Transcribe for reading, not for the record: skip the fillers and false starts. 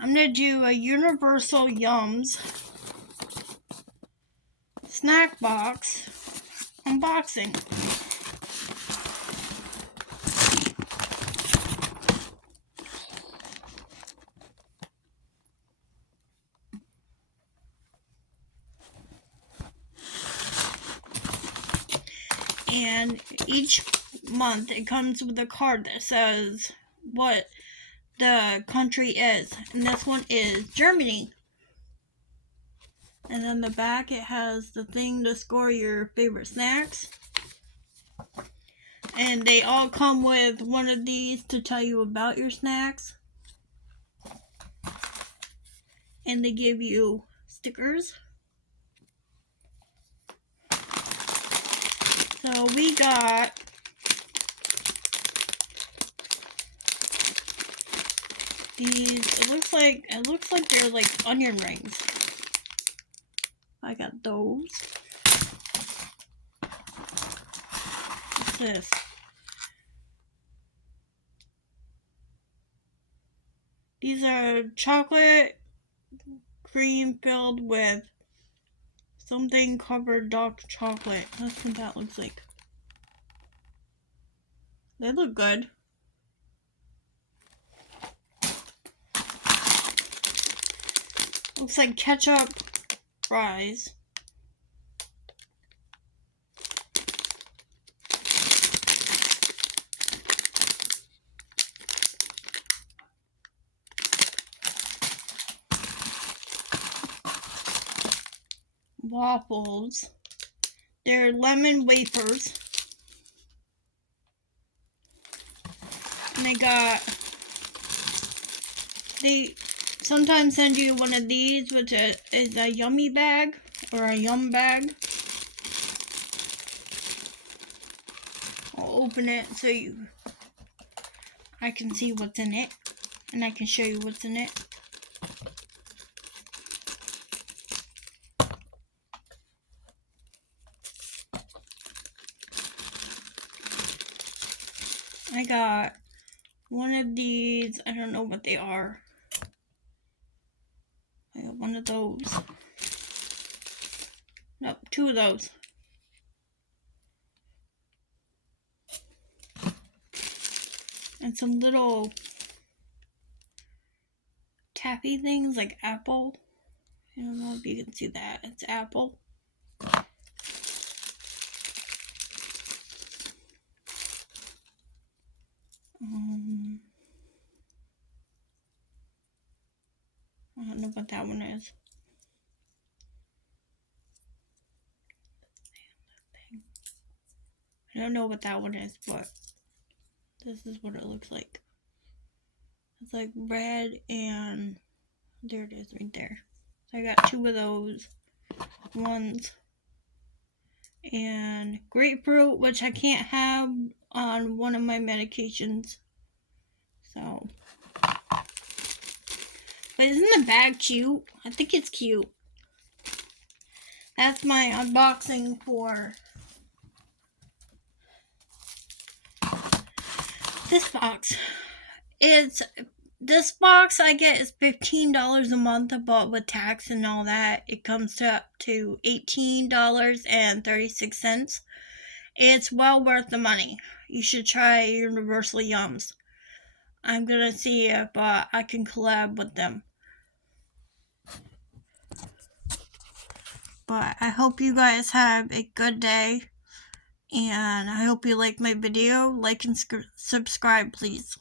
I'm going to do a Universal Yums snack box unboxing. And each month it comes with a card that says what the country is, and this one is Germany. And then the back it has the thing to score your favorite snacks, and they all come with one of these to tell you about your snacks, and they give you stickers. So we got these. It looks like they're like onion rings. I got those. What's this? These are chocolate cream filled with something covered dark chocolate. That's what that looks like. They look good. Looks like ketchup fries. Waffles. They're lemon wafers. And they sometimes send you one of these, which is a yummy bag or a yum bag. I'll open it so I can see what's in it, and I can show you what's in it. I got one of these. I don't know what they are. I got one of those. Nope, two of those. And some little taffy things like apple. I don't know if you can see that. It's apple. I don't know what that one is. I don't know what that one is, but this is what it looks like. It's like red, and there it is right there. So I got two of those ones. And grapefruit, which I can't have on one of my medications. So, but isn't the bag cute? I think it's cute. That's my unboxing for this box. This box I get is $15 a month, but with tax and all that, it comes up to $18.36. It's well worth the money. You should try Universal Yums. I'm gonna see if I can collab with them. But I hope you guys have a good day, and I hope you like my video. Like and subscribe, please.